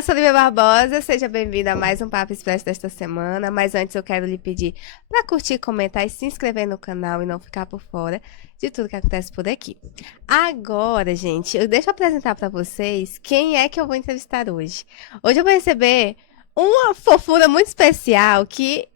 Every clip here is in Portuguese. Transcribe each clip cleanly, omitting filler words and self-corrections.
eu sou Lívia Barbosa, seja bem-vinda a mais um Papo Expresso desta semana. Mas antes eu quero lhe pedir para curtir, comentar e se inscrever no canal e não ficar por fora de tudo que acontece por aqui. Agora, gente, deixa eu apresentar para vocês quem é que eu vou entrevistar hoje. Hoje eu vou receber uma fofura muito especial que,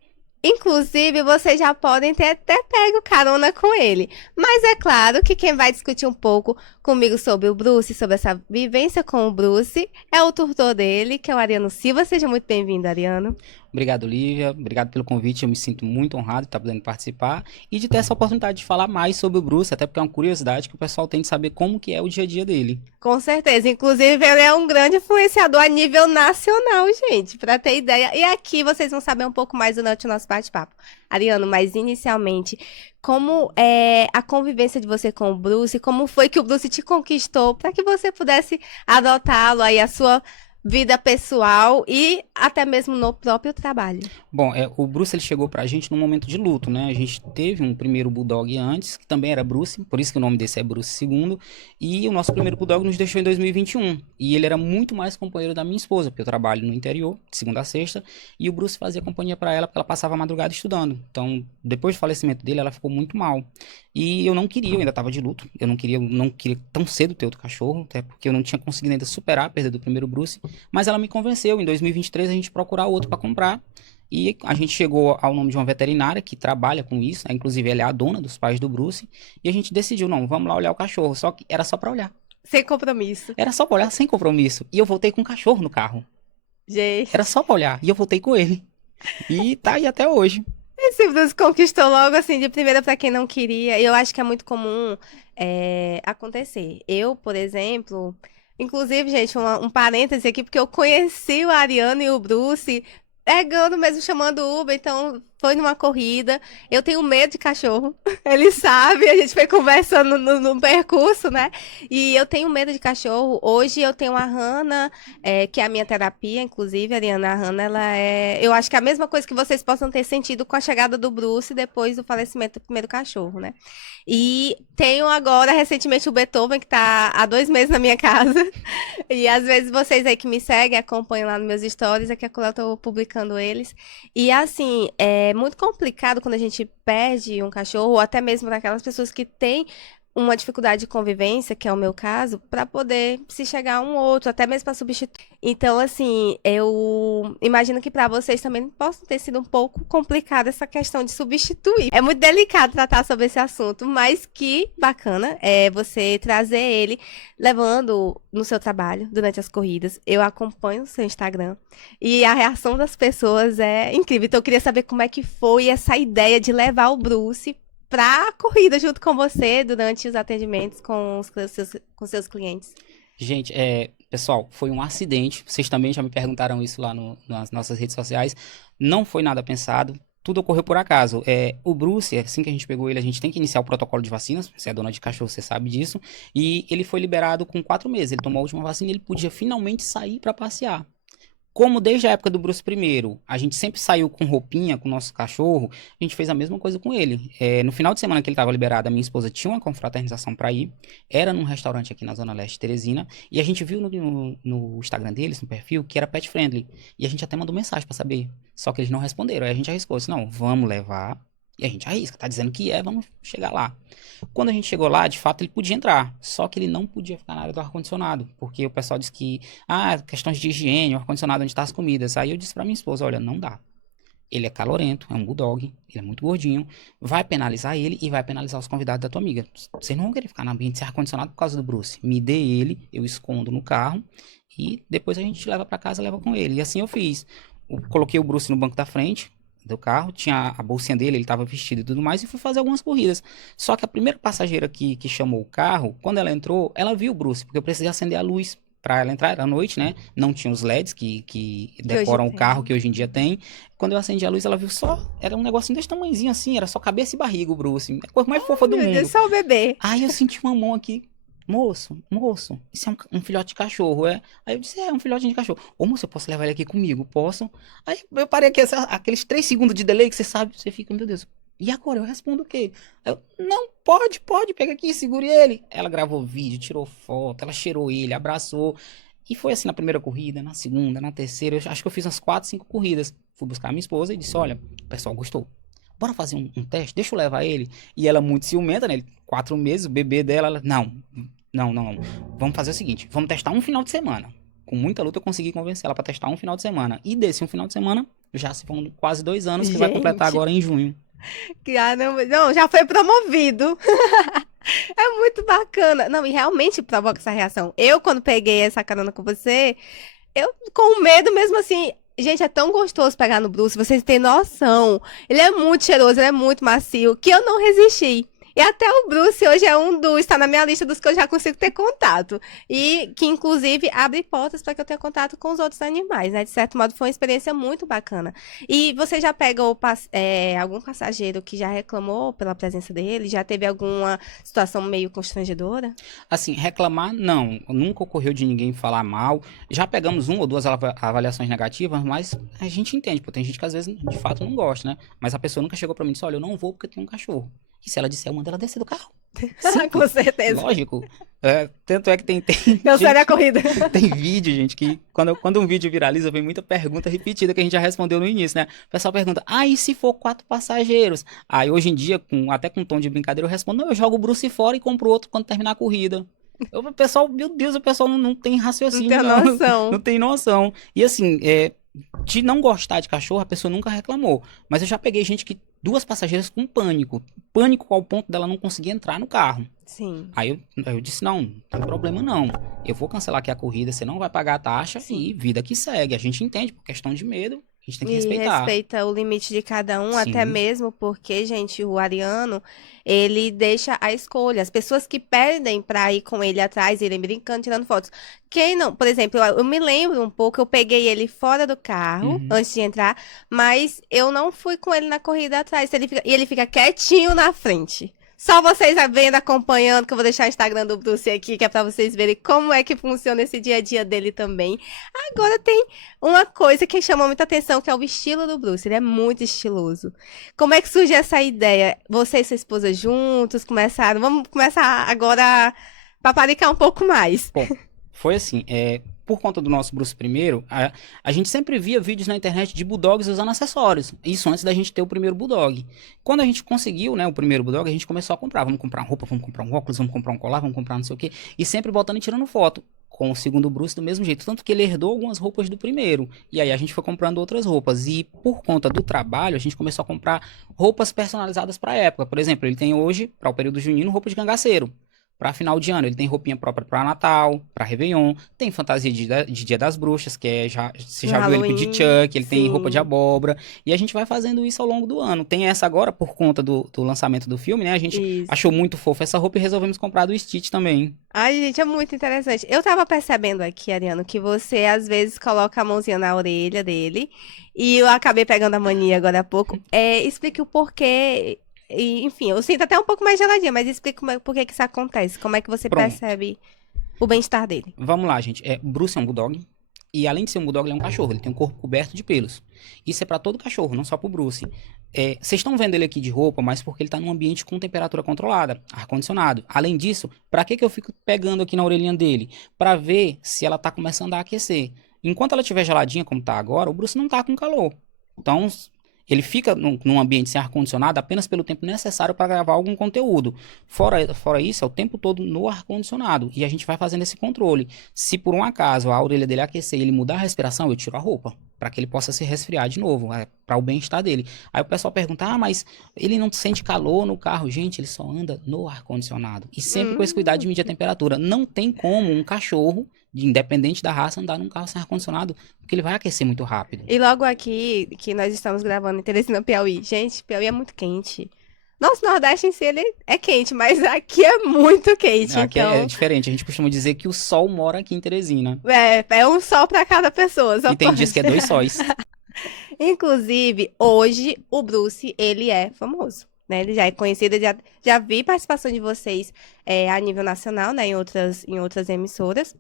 inclusive, vocês já podem ter até pego carona com ele. Mas é claro que quem vai discutir um pouco comigo sobre o Bruce, sobre essa vivência com o Bruce, é o tutor dele, que é o Ariano Silva. Seja muito bem-vindo, Ariano. Obrigado, Lívia. Obrigado pelo convite. Eu me sinto muito honrado de estar podendo participar e de ter essa oportunidade de falar mais sobre o Bruce, até porque é uma curiosidade que o pessoal tem de saber como que é o dia a dia dele. Com certeza. Inclusive, ele é um grande influenciador a nível nacional, gente, para ter ideia. E aqui vocês vão saber um pouco mais durante o nosso bate-papo. Ariano, mas inicialmente, como é a convivência de você com o Bruce? Como foi que o Bruce te conquistou para que você pudesse adotá-lo aí a sua vida pessoal e até mesmo no próprio trabalho? Bom, o Bruce ele chegou pra gente num momento de luto, né? A gente teve um primeiro Bulldog antes, que também era Bruce, por isso que o nome desse é Bruce segundo, e o nosso primeiro Bulldog nos deixou em 2021. E ele era muito mais companheiro da minha esposa, porque eu trabalho no interior, de segunda a sexta, e o Bruce fazia companhia pra ela, porque ela passava a madrugada estudando. Então, depois do falecimento dele, ela ficou muito mal. E eu não queria, eu ainda tava de luto, eu não queria tão cedo ter outro cachorro, até porque eu não tinha conseguido ainda superar a perda do primeiro Bruce, mas ela me convenceu, em 2023 a gente procurar outro para comprar. E a gente chegou ao nome de uma veterinária que trabalha com isso, né? Inclusive ela é a dona dos pais do Bruce, e a gente decidiu, não, vamos lá olhar o cachorro, só que era só para olhar. Sem compromisso. Era só pra olhar sem compromisso. E eu voltei com o cachorro no carro. Gente, Era só pra olhar, e eu voltei com ele. E tá aí até hoje. esse Bruce conquistou logo assim de primeira para quem não queria. E eu acho que é muito comum acontecer. Eu, por exemplo, inclusive, gente, um parêntese aqui, porque eu conheci o Ariano e o Bruce pegando mesmo, chamando o Uber, então foi numa corrida. Eu tenho medo de cachorro, ele sabe, a gente foi conversando no percurso, né? E eu tenho medo de cachorro. Hoje eu tenho a Hannah, que é a minha terapia, inclusive, a Ariana, a Hannah, ela é. Eu acho que é a mesma coisa que vocês possam ter sentido com a chegada do Bruce depois do falecimento do primeiro cachorro, né? E tenho agora, recentemente, o Beethoven, que tá há 2 meses na minha casa. E às vezes vocês aí que me seguem, acompanham lá nos meus stories, aqui eu tô publicando eles. E assim, é muito complicado quando a gente perde um cachorro, ou até mesmo para aquelas pessoas que têm uma dificuldade de convivência, que é o meu caso, para poder se chegar a um outro, até mesmo para substituir. Então, assim, eu imagino que para vocês também possa ter sido um pouco complicado essa questão de substituir. É muito delicado tratar sobre esse assunto, mas que bacana é você trazer ele levando no seu trabalho durante as corridas. Eu acompanho o seu Instagram e a reação das pessoas é incrível. Então, eu queria saber como é que foi essa ideia de levar o Bruce para a corrida junto com você durante os atendimentos com seus clientes. Gente, pessoal, foi um acidente. Vocês também já me perguntaram isso lá nas nossas redes sociais. Não foi nada pensado. Tudo ocorreu por acaso. O Bruce, assim que a gente pegou ele, a gente tem que iniciar o protocolo de vacinas. Você é dona de cachorro, você sabe disso. E ele foi liberado com 4 meses. Ele tomou a última vacina e ele podia finalmente sair para passear. Como desde a época do Bruce I, a gente sempre saiu com roupinha com o nosso cachorro, a gente fez a mesma coisa com ele. No final de semana que ele estava liberado, a minha esposa tinha uma confraternização para ir, era num restaurante aqui na Zona Leste de Teresina, e a gente viu no Instagram deles, no perfil, que era pet friendly. E a gente até mandou mensagem para saber, só que eles não responderam. Aí a gente arriscou, disse, não, vamos levar, e a gente arrisca, tá dizendo que vamos chegar lá. Quando a gente chegou lá, de fato, ele podia entrar, só que ele não podia ficar na área do ar-condicionado, porque o pessoal disse que, questões de higiene, o ar-condicionado onde tá as comidas. Aí eu disse pra minha esposa, olha, não dá. Ele é calorento, é um bulldog, ele é muito gordinho, vai penalizar ele e vai penalizar os convidados da tua amiga. Vocês não vão querer ficar no ambiente sem ar-condicionado por causa do Bruce. Me dê ele, eu escondo no carro e depois a gente leva pra casa, leva com ele. E assim eu fiz. Coloquei o Bruce no banco da frente do carro, tinha a bolsinha dele, ele estava vestido e tudo mais, e fui fazer algumas corridas. Só que a primeira passageira que chamou o carro, quando ela entrou, ela viu o Bruce, porque eu precisei acender a luz para ela entrar, era à noite, né? Não tinha os LEDs que decoram o carro, que hoje em dia tem. Quando eu acendi a luz, ela viu só, era um negocinho desse tamanhozinho assim, era só cabeça e barriga o Bruce, a coisa mais fofa do Meu mundo. Deus, só o bebê. Aí eu senti uma mão aqui. Moço, isso é um filhote de cachorro, é? Aí eu disse, um filhote de cachorro. Ô, moço, eu posso levar ele aqui comigo? Posso? Aí eu parei aqui, aqueles 3 segundos de delay que você sabe, você fica, meu Deus, e agora? Eu respondo o quê? Não, pode, pega aqui, segure ele. Ela gravou vídeo, tirou foto, ela cheirou ele, abraçou. E foi assim na primeira corrida, na segunda, na terceira. Eu acho que eu fiz umas 4, 5 corridas. Fui buscar a minha esposa e disse: olha, o pessoal gostou. Bora fazer um teste? Deixa eu levar ele. E ela muito ciumenta, né? 4 meses, o bebê dela, não, não, não. Vamos fazer o seguinte: vamos testar um final de semana. Com muita luta eu consegui convencer ela para testar um final de semana. E desse um final de semana, já se vão quase 2 anos, que vai completar Gente, agora em junho. caramba, não, já foi promovido. É muito bacana. Não, e realmente provoca essa reação. Eu, quando peguei essa carona com você, eu com medo mesmo assim. Gente, é tão gostoso pegar no Bruce, vocês têm noção. Ele é muito cheiroso, ele é muito macio, que eu não resisti. E até o Bruce hoje é está na minha lista dos que eu já consigo ter contato. E que, inclusive, abre portas para que eu tenha contato com os outros animais, né? De certo modo, foi uma experiência muito bacana. E você já pegou algum passageiro que já reclamou pela presença dele? Já teve alguma situação meio constrangedora? Assim, reclamar, não. Nunca ocorreu de ninguém falar mal. Já pegamos 1 ou 2 avaliações negativas, mas a gente entende, pô. Tem gente que às vezes, de fato, não gosta, né? Mas a pessoa nunca chegou pra mim e disse: olha, eu não vou porque tem um cachorro. E se ela disser, eu mando ela descer do carro. Com Simples. certeza. Lógico. Tanto é que tem Cancele a gente, corrida. tem vídeo, gente, que quando um vídeo viraliza, vem muita pergunta repetida que a gente já respondeu no início, né? O pessoal pergunta: e se for 4 passageiros? Aí hoje em dia, até com um tom de brincadeira, eu respondo: não, eu jogo o Bruce fora e compro outro quando terminar a corrida. O pessoal, meu Deus, o pessoal não tem Não raciocínio, tenho não. noção. Não tem noção. E assim, de não gostar de cachorro, a pessoa nunca reclamou. Mas eu já peguei gente que, 2 passageiras com pânico. Pânico ao ponto dela não conseguir entrar no carro. Sim, Aí eu disse: não tem problema não. Eu vou cancelar aqui a corrida, você não vai pagar a taxa sim. e vida que segue. A gente entende, por questão de medo, a gente tem que E respeitar. respeita o limite de cada um, até Sim. mesmo porque, gente, o Ariano, ele deixa a escolha. As pessoas que pedem pra ir com ele atrás, irem brincando, tirando fotos. Quem não, por exemplo, eu me lembro um pouco, eu peguei ele fora do carro Uhum. antes de entrar, mas eu não fui com ele na corrida atrás. E ele fica quietinho na frente. Só vocês vendo, acompanhando, que eu vou deixar o Instagram do Bruce aqui, que é pra vocês verem como é que funciona esse dia a dia dele também. Agora tem uma coisa que chamou muita atenção, que é o estilo do Bruce. Ele é muito estiloso. Como é que surgiu essa ideia? Você e sua esposa juntos começaram. Vamos começar agora a paparicar um pouco mais. Bom, foi assim, por conta do nosso Bruce primeiro, a gente sempre via vídeos na internet de bulldogs usando acessórios. Isso antes da gente ter o primeiro bulldog. Quando a gente conseguiu, né, o primeiro bulldog, a gente começou a comprar. Vamos comprar uma roupa, vamos comprar um óculos, vamos comprar um colar, vamos comprar não sei o quê. E sempre botando e tirando foto. Com o segundo Bruce do mesmo jeito. Tanto que ele herdou algumas roupas do primeiro. E aí a gente foi comprando outras roupas. E por conta do trabalho, a gente começou a comprar roupas personalizadas para a época. Por exemplo, ele tem hoje, para o período junino, roupa de cangaceiro. Para final de ano, ele tem roupinha própria para Natal, para Réveillon, tem fantasia de Dia das Bruxas, que você No já viu ele com de Halloween, Chuck, ele tem roupa de sim. abóbora, e a gente vai fazendo isso ao longo do ano. Tem essa agora, por conta do lançamento do filme, né? A gente achou Isso. muito fofo essa roupa e resolvemos comprar do Stitch também. Ai, gente, é muito interessante. Eu tava percebendo aqui, Ariano, que você às vezes coloca a mãozinha na orelha dele. E eu acabei pegando a mania agora há pouco. Explique o porquê. Enfim, eu sinto até um pouco mais geladinha, mas explique por que que isso acontece. Como é que você Pronto. percebe o bem-estar dele? Vamos lá, gente. Bruce é um bulldog. E além de ser um bulldog, ele é um cachorro. Ele tem um corpo coberto de pelos. Isso é para todo cachorro, não só pro Bruce. Vocês estão vendo ele aqui de roupa, mas porque ele tá num ambiente com temperatura controlada, ar-condicionado. Além disso, para que eu fico pegando aqui na orelhinha dele? Para ver se ela tá começando a aquecer. Enquanto ela estiver geladinha, como tá agora, o Bruce não tá com calor. Então, ele fica num ambiente sem ar-condicionado apenas pelo tempo necessário para gravar algum conteúdo. Fora isso, é o tempo todo no ar-condicionado. E a gente vai fazendo esse controle. Se por um acaso a orelha dele aquecer e ele mudar a respiração, eu tiro a roupa. Para que ele possa se resfriar de novo. Para o bem-estar dele. Aí o pessoal pergunta: mas ele não sente calor no carro? Gente, ele só anda no ar-condicionado. E sempre com esse cuidado de Hum. medir a temperatura. Não tem como um cachorro, independente da raça, andar num carro sem ar-condicionado. Porque ele vai aquecer muito rápido. E logo aqui, que nós estamos gravando em Teresina, Piauí. Gente, Piauí é muito quente. Nosso Nordeste em si, ele é quente, mas aqui é muito quente. Aqui é Então, diferente. A gente costuma dizer que o sol mora aqui em Teresina. é um sol para cada pessoa, só E tem dias pode. que é 2 sóis. Inclusive, hoje, o Bruce, ele é famoso. Né? Ele já é conhecido, já vi participação de vocês a nível nacional, né? Em outras emissoras.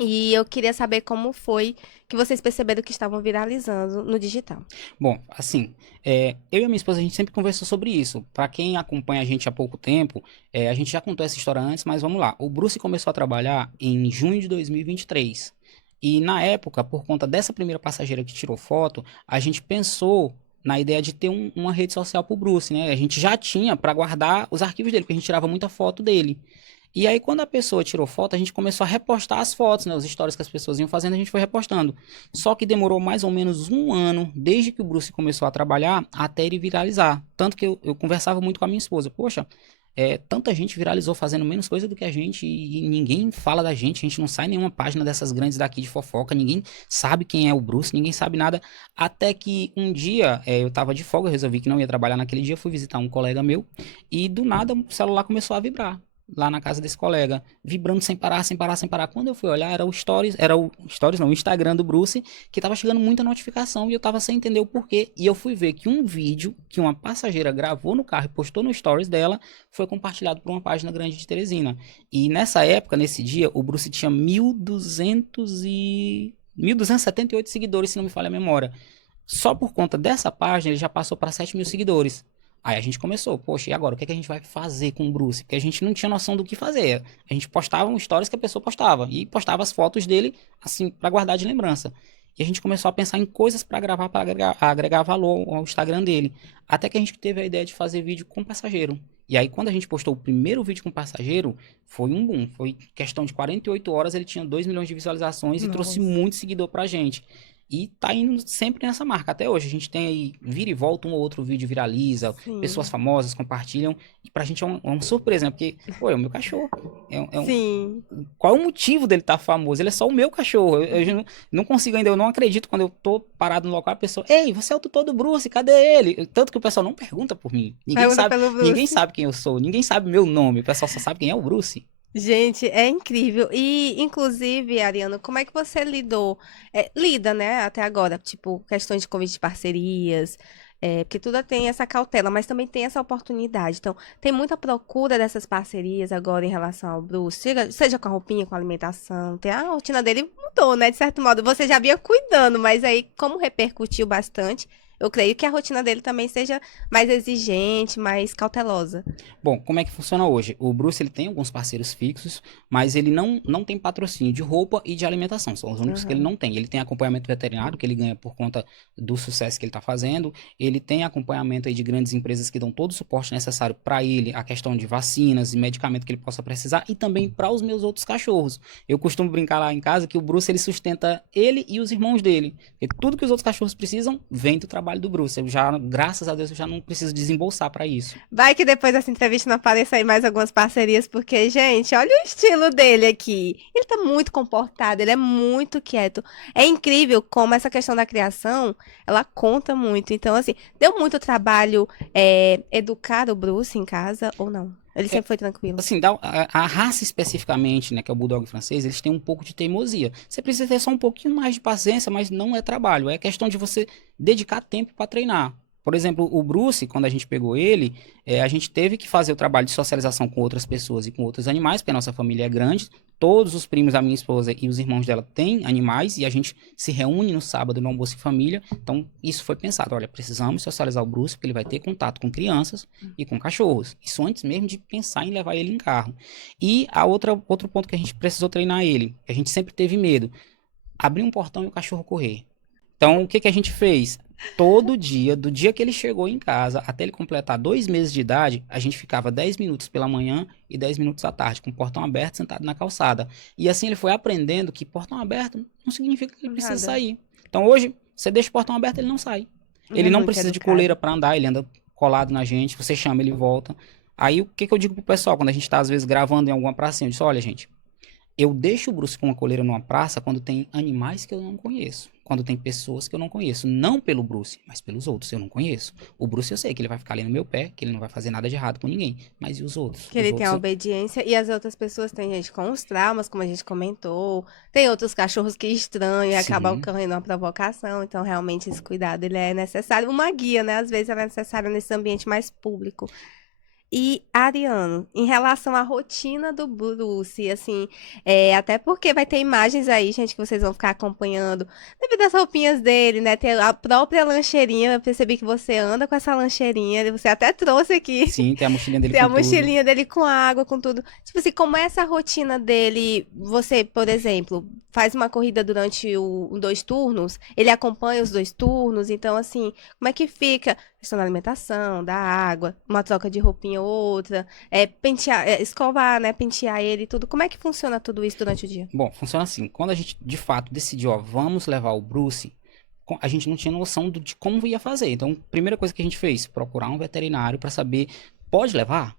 E eu queria saber como foi que vocês perceberam que estavam viralizando no digital. Bom, assim, eu e a minha esposa, a gente sempre conversou sobre isso. Para quem acompanha a gente há pouco tempo, a gente já contou essa história antes, mas vamos lá. O Bruce começou a trabalhar em junho de 2023. E na época, por conta dessa primeira passageira que tirou foto, a gente pensou na ideia de ter uma rede social pro Bruce, né? A gente já tinha para guardar os arquivos dele, porque a gente tirava muita foto dele. E aí, quando a pessoa tirou foto, a gente começou a repostar as fotos, né? Os stories que as pessoas iam fazendo, a gente foi repostando. Só que demorou mais ou menos um ano, desde que o Bruce começou a trabalhar, até ele viralizar. Tanto que eu conversava muito com a minha esposa. Poxa, tanta gente viralizou fazendo menos coisa do que a gente e ninguém fala da gente. A gente não sai em nenhuma página dessas grandes daqui de fofoca. Ninguém sabe quem é o Bruce, ninguém sabe nada. Até que um dia, eu tava de folga, eu resolvi que não ia trabalhar naquele dia. Fui visitar um colega meu e do nada o celular começou a vibrar lá na casa desse colega, vibrando sem parar, sem parar, sem parar. Quando eu fui olhar, o Instagram do Bruce, que tava chegando muita notificação e eu tava sem entender o porquê. E eu fui ver que um vídeo que uma passageira gravou no carro e postou no stories dela foi compartilhado por uma página grande de Teresina. E nessa época, nesse dia, o Bruce tinha 1.278 seguidores, se não me falha a memória. Só por conta dessa página, ele já passou para 7.000 seguidores. Aí a gente começou, poxa, e agora? O que é que a gente vai fazer com o Bruce? Porque a gente não tinha noção do que fazer. A gente postava um stories que a pessoa postava. E postava as fotos dele, assim, para guardar de lembrança. E a gente começou a pensar em coisas para gravar, para agregar valor ao Instagram dele. Até que a gente teve a ideia de fazer vídeo com passageiro. E aí, quando a gente postou o primeiro vídeo com passageiro, foi um boom. Foi questão de 48 horas, ele tinha 2 milhões de visualizações e trouxe Nossa. muito seguidor pra gente. E tá indo sempre nessa marca. Até hoje, a gente tem aí, vira e volta, um ou outro vídeo viraliza, pessoas Sim. famosas compartilham. E pra gente é uma surpresa, né? Porque, pô, é o meu cachorro. Sim. Qual é o motivo dele estar famoso? Ele é só o meu cachorro. Eu não consigo ainda, eu não acredito quando eu tô parado no local, a pessoa, ei, você é o tutor do Bruce, cadê ele? Tanto que o pessoal não pergunta por mim. Pergunta pelo Ninguém Bruce. sabe quem eu sou, ninguém sabe meu nome, o pessoal só sabe quem é o Bruce. Gente, é incrível. E, inclusive, Ariana, como é que você lidou? Lida, né, até agora? Tipo, questões de convite de parcerias, porque tudo tem essa cautela, mas também tem essa oportunidade. Então, tem muita procura dessas parcerias agora em relação ao Bruce, seja com a roupinha, com a alimentação. A rotina dele mudou, né? De certo modo, você já vinha cuidando, mas aí, como repercutiu bastante, eu creio que a rotina dele também seja mais exigente, mais cautelosa. Bom, como é que funciona hoje? O Bruce ele tem alguns parceiros fixos, mas ele não tem patrocínio de roupa e de alimentação. São os únicos que ele Aham. não tem. Ele tem acompanhamento veterinário que ele ganha por conta do sucesso que ele está fazendo. Ele tem acompanhamento aí de grandes empresas que dão todo o suporte necessário para ele, a questão de vacinas e medicamento que ele possa precisar e também para os meus outros cachorros. Eu costumo brincar lá em casa que o Bruce ele sustenta ele e os irmãos dele. E tudo que os outros cachorros precisam vem do trabalho do Bruce. Eu já, graças a Deus, eu já não preciso desembolsar para isso. Vai que depois dessa entrevista não apareça aí mais algumas parcerias, porque, gente, olha o estilo dele aqui. Ele tá muito comportado, ele é muito quieto. É incrível como essa questão da criação, ela conta muito. Então, assim, deu muito trabalho educar o Bruce em casa ou não? Ele É, sempre foi tranquilo. assim, a raça especificamente, né, que é o Bulldog francês, eles têm um pouco de teimosia. Você precisa ter só um pouquinho mais de paciência, mas não é trabalho. É questão de você dedicar tempo para treinar. Por exemplo, o Bruce, quando a gente pegou ele, a gente teve que fazer o trabalho de socialização com outras pessoas e com outros animais, porque a nossa família é grande. Todos os primos da minha esposa e os irmãos dela têm animais e a gente se reúne no sábado no almoço em família. Então, isso foi pensado. Olha, precisamos socializar o Bruce, porque ele vai ter contato com crianças e com cachorros. Isso antes mesmo de pensar em levar ele em carro. E outro ponto que a gente precisou treinar ele, que a gente sempre teve medo, abrir um portão e o cachorro correr. Então, o que que a gente fez? Todo dia, do dia que ele chegou em casa até ele completar 2 meses de idade, a gente ficava 10 minutos pela manhã e 10 minutos à tarde, com o portão aberto, sentado na calçada. E assim ele foi aprendendo que portão aberto não significa que ele precisa Nada. sair. Então hoje, você deixa o portão aberto, ele não sai. Ele Ele é não muito precisa de educado. coleira para andar, ele anda colado na gente, você chama, ele volta. Aí o que que eu digo pro pessoal, quando a gente tá às vezes gravando em alguma pracinha, eu disse, olha gente, eu deixo o Bruce com uma coleira numa praça quando tem animais que eu não conheço. Quando tem pessoas que eu não conheço. Não pelo Bruce, mas pelos outros eu não conheço. O Bruce eu sei que ele vai ficar ali no meu pé, que ele não vai fazer nada de errado com ninguém. Mas e os outros? Que Os ele tem outros a eu... obediência e as outras pessoas têm gente com os traumas, como a gente comentou. Tem outros cachorros que estranham e acabam Sim. ocorrendo uma provocação. Então, realmente, esse cuidado ele é necessário. Uma guia, né? Às vezes é necessário nesse ambiente mais público. E, Ariano, em relação à rotina do Bruce, assim, até porque vai ter imagens aí, gente, que vocês vão ficar acompanhando, devido às roupinhas dele, né? Tem a própria lancheirinha, eu percebi que você anda com essa lancheirinha, você até trouxe aqui. Sim, tem a mochilinha dele Tem a com tudo. mochilinha dele com água, com tudo. Tipo assim, como é essa rotina dele? Você, por exemplo, faz uma corrida durante os 2 turnos, ele acompanha os 2 turnos, então assim, como é que fica? Questão da alimentação, da água, uma troca de roupinha ou outra, pentear, escovar, né? Pentear ele e tudo. Como é que funciona tudo isso durante o dia? Bom, funciona assim. Quando a gente de fato decidiu, ó, vamos levar o Bruce, a gente não tinha noção de como ia fazer. Então, primeira coisa que a gente fez, procurar um veterinário para saber, pode levar?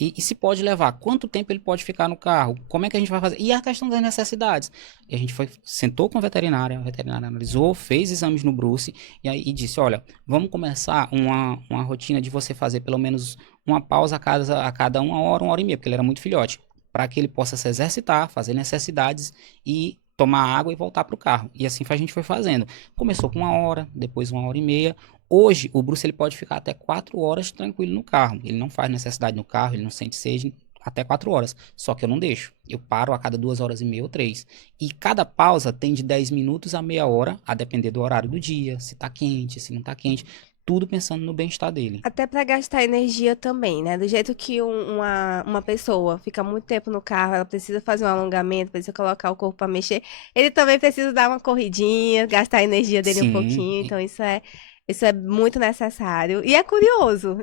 E se pode levar, quanto tempo ele pode ficar no carro? Como é que a gente vai fazer? E a questão das necessidades. E a gente foi, sentou com a veterinária analisou, fez exames no Bruce e aí disse, olha, vamos começar uma rotina de você fazer pelo menos uma pausa a cada uma hora e meia, porque ele era muito filhote, para que ele possa se exercitar, fazer necessidades e tomar água e voltar para o carro. E assim a gente foi fazendo. Começou com uma hora, depois uma hora e meia. Hoje, o Bruce ele pode ficar até 4 horas tranquilo no carro. Ele não faz necessidade no carro, ele não sente sede até 4 horas. Só que eu não deixo. Eu paro a cada 2 horas e meia ou 3. E cada pausa tem de 10 minutos a meia hora, a depender do horário do dia, se tá quente, se não tá quente. Tudo pensando no bem-estar dele. Até para gastar energia também, né? Do jeito que uma pessoa fica muito tempo no carro, ela precisa fazer um alongamento, precisa colocar o corpo para mexer, ele também precisa dar uma corridinha, gastar a energia dele um Sim, pouquinho, então isso é muito necessário. E é curioso.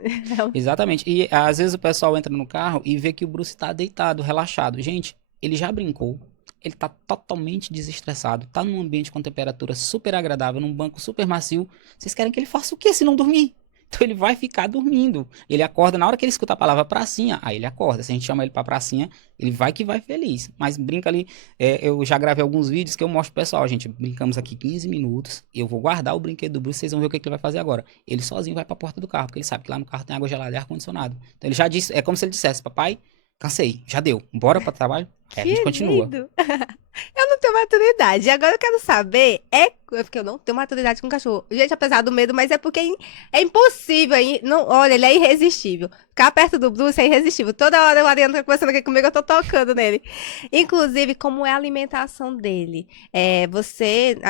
exatamente. E às vezes o pessoal entra no carro e vê que o Bruce tá deitado, relaxado. Gente, ele já brincou. Ele tá totalmente desestressado. Tá num ambiente com temperatura super agradável, num banco super macio. Vocês querem que ele faça o quê se não dormir? Então ele vai ficar dormindo. Ele acorda na hora que ele escuta a palavra pracinha, aí ele acorda. Se a gente chama ele pra pracinha, ele vai que vai feliz. Mas brinca ali. Eu já gravei alguns vídeos que eu mostro pro pessoal, gente. Brincamos aqui 15 minutos. Eu vou guardar o brinquedo do Bruce, vocês vão ver o que ele vai fazer agora. Ele sozinho vai pra porta do carro, porque ele sabe que lá no carro tem água gelada e ar-condicionado. Então ele já disse, é como se ele dissesse, papai, cansei, já deu, bora para trabalho? Aí a gente Que continua. lindo! Eu não tenho maturidade. E agora eu quero saber, é porque eu não tenho maturidade com cachorro. Gente, apesar do medo, mas é porque é impossível. Não, olha, ele é irresistível. Ficar perto do Bruce é irresistível. Toda hora o Ariano tá conversando aqui comigo, eu tô tocando nele. Inclusive, como é a alimentação dele.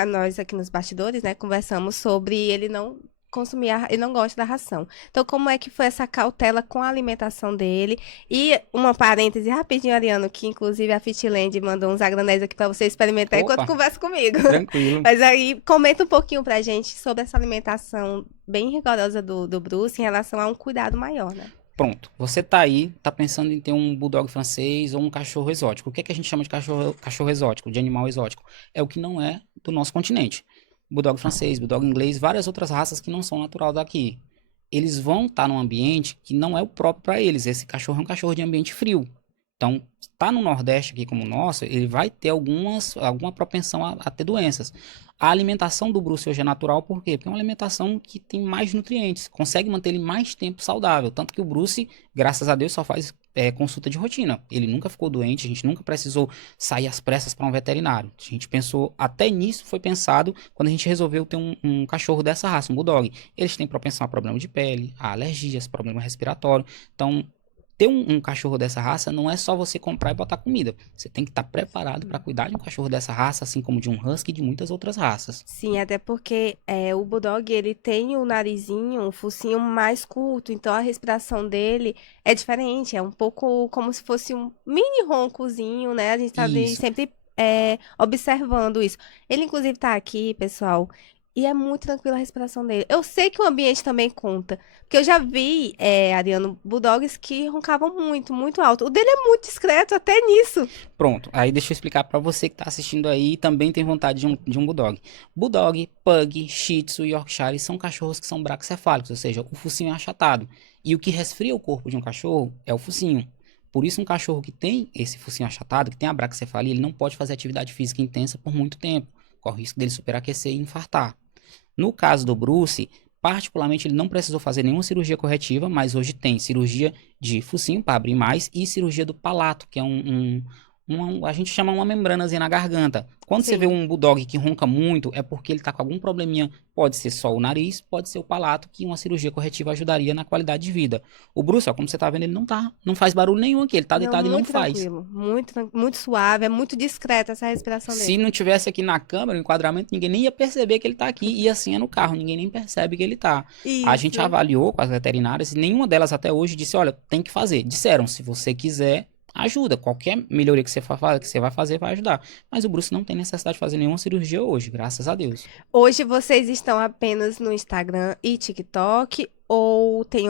Nós aqui nos bastidores, né, conversamos sobre ele não consumir, ele não gosta da ração. Então, como é que foi essa cautela com a alimentação dele? E uma parêntese rapidinho, Ariano, que inclusive a Fitland mandou uns a granéis aqui pra você experimentar enquanto Opa, conversa comigo. tranquilo. Mas aí, comenta um pouquinho pra gente sobre essa alimentação bem rigorosa do Bruce em relação a um cuidado maior, né? Pronto, você tá aí, tá pensando em ter um bulldog francês ou um cachorro exótico. O que é que a gente chama de cachorro exótico, de animal exótico? É o que não é do nosso continente. Bulldog francês, bulldog inglês, várias outras raças que não são natural daqui. Eles vão estar num ambiente que não é o próprio para eles. Esse cachorro é um cachorro de ambiente frio. Então, tá no Nordeste aqui como o nosso, ele vai ter alguma propensão a ter doenças. A alimentação do Bruce hoje é natural, por quê? Porque é uma alimentação que tem mais nutrientes, consegue manter ele mais tempo saudável. Tanto que o Bruce, graças a Deus, só faz consulta de rotina. Ele nunca ficou doente, a gente nunca precisou sair às pressas para um veterinário. A gente pensou, até nisso foi pensado quando a gente resolveu ter um cachorro dessa raça, um Bulldog. Eles têm propensão a problema de pele, a alergias, problema respiratório. Então, ter um cachorro dessa raça não é só você comprar e botar comida. Você tem que estar preparado para cuidar de um cachorro dessa raça, assim como de um husky e de muitas outras raças. Sim, até porque o Bulldog, ele tem o narizinho, o focinho mais curto, então a respiração dele é diferente, é um pouco como se fosse um mini roncozinho, né? A gente tá ali Isso. sempre observando isso. Ele, inclusive, tá aqui, pessoal, e é muito tranquila a respiração dele. Eu sei que o ambiente também conta, porque eu já vi, Ariano, Bulldogs que roncavam muito, muito alto. O dele é muito discreto até nisso. Pronto, aí deixa eu explicar para você que está assistindo aí e também tem vontade de um Bulldog. Bulldog, Pug, Shih Tzu e Yorkshire são cachorros que são braquicefálicos, ou seja, o focinho é achatado. E o que resfria o corpo de um cachorro é o focinho. Por isso, um cachorro que tem esse focinho achatado, que tem a braquicefalia, ele não pode fazer atividade física intensa por muito tempo. Corre o risco dele superaquecer e infartar. No caso do Bruce, particularmente ele não precisou fazer nenhuma cirurgia corretiva, mas hoje tem cirurgia de focinho para abrir mais e cirurgia do palato, que é a gente chama uma membranazinha na garganta. Quando você vê Sim. um bulldog que ronca muito, é porque ele tá com algum probleminha. Pode ser só o nariz, pode ser o palato, que uma cirurgia corretiva ajudaria na qualidade de vida. O Bruce, ó, como você tá vendo, ele não faz barulho nenhum aqui. Ele tá Não, deitado e não muito faz. tranquilo, muito suave, é muito discreta essa respiração Se dele. não tivesse aqui na câmera, o enquadramento, ninguém nem ia perceber que ele tá aqui. E assim é no carro, ninguém nem percebe que ele tá. A gente Isso. avaliou com as veterinárias e nenhuma delas até hoje disse, olha, tem que fazer. Disseram, se você quiser, ajuda. Qualquer melhoria que você vai fazer, vai ajudar. Mas o Bruce não tem necessidade de fazer nenhuma cirurgia hoje, graças a Deus. Hoje vocês estão apenas no Instagram e TikTok ou tem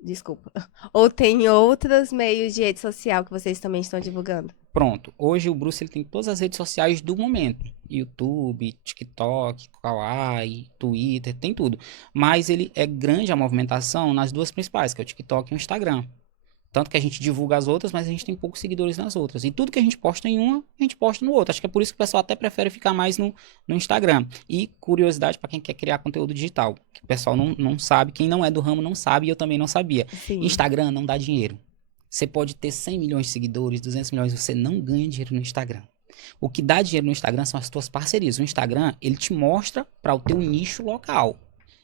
desculpa. Ou tem outros meios de rede social que vocês também estão divulgando? Pronto. Hoje o Bruce ele tem todas as redes sociais do momento. YouTube, TikTok, Kawaii, Twitter, tem tudo. Mas ele é grande a movimentação nas duas principais, que é o TikTok e o Instagram. Tanto que a gente divulga as outras, mas a gente tem poucos seguidores nas outras. E tudo que a gente posta em uma, a gente posta no outro. Acho que é por isso que o pessoal até prefere ficar mais no Instagram. E curiosidade para quem quer criar conteúdo digital. Que o pessoal não sabe, quem não é do ramo não sabe e eu também não sabia. Sim. Instagram não dá dinheiro. Você pode ter 100 milhões de seguidores, 200 milhões, você não ganha dinheiro no Instagram. O que dá dinheiro no Instagram são as tuas parcerias. O Instagram, ele te mostra para o teu nicho local.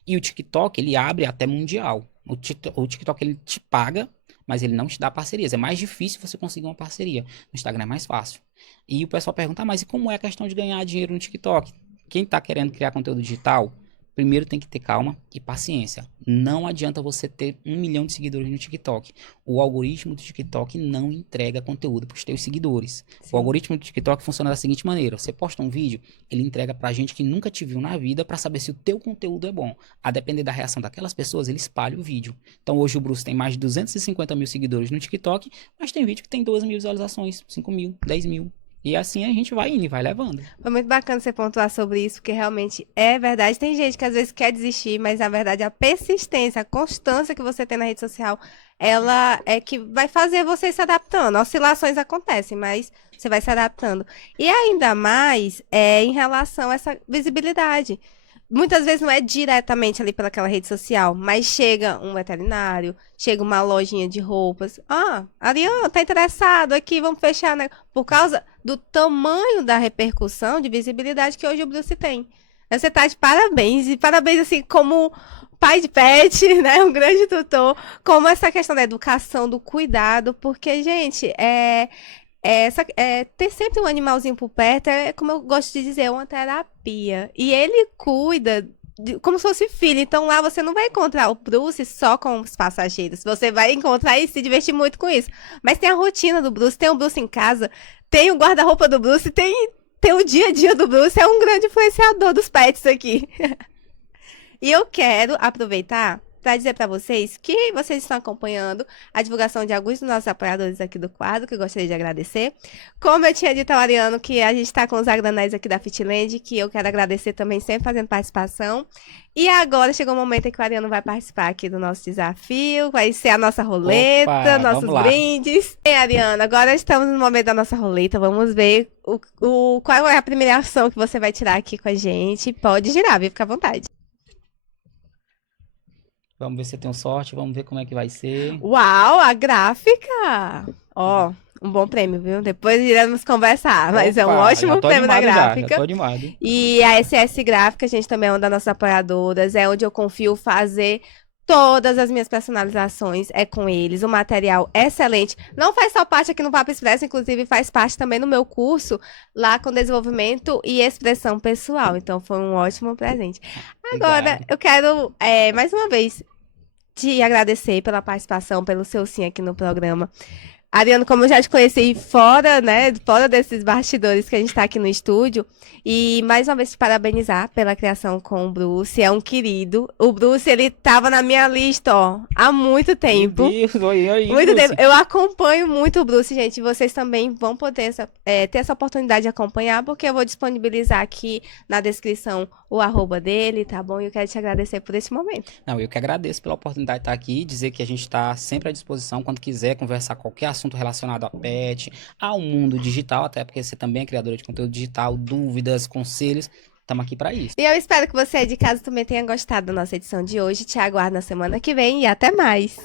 E o TikTok, ele abre até mundial. O TikTok, ele te paga, mas ele não te dá parcerias. É mais difícil você conseguir uma parceria. No Instagram é mais fácil. E o pessoal pergunta, mas e como é a questão de ganhar dinheiro no TikTok? Quem está querendo criar conteúdo digital, primeiro tem que ter calma e paciência. Não adianta você ter 1 milhão de seguidores no TikTok. O algoritmo do TikTok não entrega conteúdo para os teus seguidores. O Sim. algoritmo do TikTok funciona da seguinte maneira. Você posta um vídeo, ele entrega pra gente que nunca te viu na vida para saber se o teu conteúdo é bom. A depender da reação daquelas pessoas, ele espalha o vídeo. Então hoje o Bruce tem mais de 250 mil seguidores no TikTok, mas tem vídeo que tem 12 mil visualizações, 5 mil, 10 mil. E assim a gente vai indo e vai levando. Foi muito bacana você pontuar sobre isso, porque realmente é verdade. Tem gente que às vezes quer desistir, mas na verdade a persistência, a constância que você tem na rede social, ela é que vai fazer você se adaptando. Oscilações acontecem, mas você vai se adaptando. E ainda mais em relação a essa visibilidade. Muitas vezes não é diretamente ali pelaquela rede social, mas chega um veterinário, chega uma lojinha de roupas. Ah, Ariana, tá interessado aqui, vamos fechar, né? Por causa do tamanho da repercussão de visibilidade que hoje o Bruce tem. Você tá de parabéns, e parabéns assim como pai de pet, né? Um grande tutor, como essa questão da educação, do cuidado, porque, gente, ter sempre um animalzinho por perto é, como eu gosto de dizer, é uma terapia. E ele cuida como se fosse filho. Então lá você não vai encontrar o Bruce só com os passageiros. Você vai encontrar e se divertir muito com isso. Mas tem a rotina do Bruce, tem o Bruce em casa, tem o guarda-roupa do Bruce, tem o dia a dia do Bruce. É um grande influenciador dos pets aqui. E eu quero aproveitar para dizer para vocês que vocês estão acompanhando a divulgação de alguns dos nossos apoiadores aqui do quadro, que eu gostaria de agradecer. Como eu tinha dito ao Ariano, que a gente está com os agranéis aqui da Fitland, que eu quero agradecer também, sempre fazendo participação. E agora chegou o momento em que o Ariano vai participar aqui do nosso desafio, vai ser a nossa roleta, Opa, nossos vamos lá. brindes. E Ariana, agora estamos no momento da nossa roleta, vamos ver qual é a primeira ação que você vai tirar aqui com a gente. Pode girar, viu? Fica à vontade. Vamos ver se eu tenho sorte, vamos ver como é que vai ser. Uau, a gráfica! Ó, um bom prêmio, viu? Depois iremos conversar, mas é um Opa, ótimo já tô prêmio da animado já gráfica. tô animado. E a SS Gráfica, a gente também é uma das nossas apoiadoras, é onde eu confio fazer todas as minhas personalizações, é com eles, um material excelente. Não faz só parte aqui no Papo Expresso, inclusive faz parte também no meu curso, lá com desenvolvimento e expressão pessoal. Então foi um ótimo presente. Agora, Obrigado. eu quero, mais uma vez, te agradecer pela participação, pelo seu sim aqui no programa. Ariano, como eu já te conheci fora, né, fora desses bastidores que a gente tá aqui no estúdio, e mais uma vez te parabenizar pela criação com o Bruce, é um querido. O Bruce, ele tava na minha lista, ó, há muito tempo. Meu Deus, olha aí, Muito Bruce. tempo. Eu acompanho muito o Bruce, gente. Vocês também vão poder ter essa oportunidade de acompanhar, porque eu vou disponibilizar aqui na descrição o arroba dele, tá bom? E eu quero te agradecer por esse momento. Não, eu que agradeço pela oportunidade de estar aqui, dizer que a gente está sempre à disposição quando quiser conversar qualquer assunto relacionado a pet, ao mundo digital, até porque você também é criadora de conteúdo digital, dúvidas, conselhos, estamos aqui para isso. E eu espero que você de casa também tenha gostado da nossa edição de hoje. Te aguardo na semana que vem e até mais!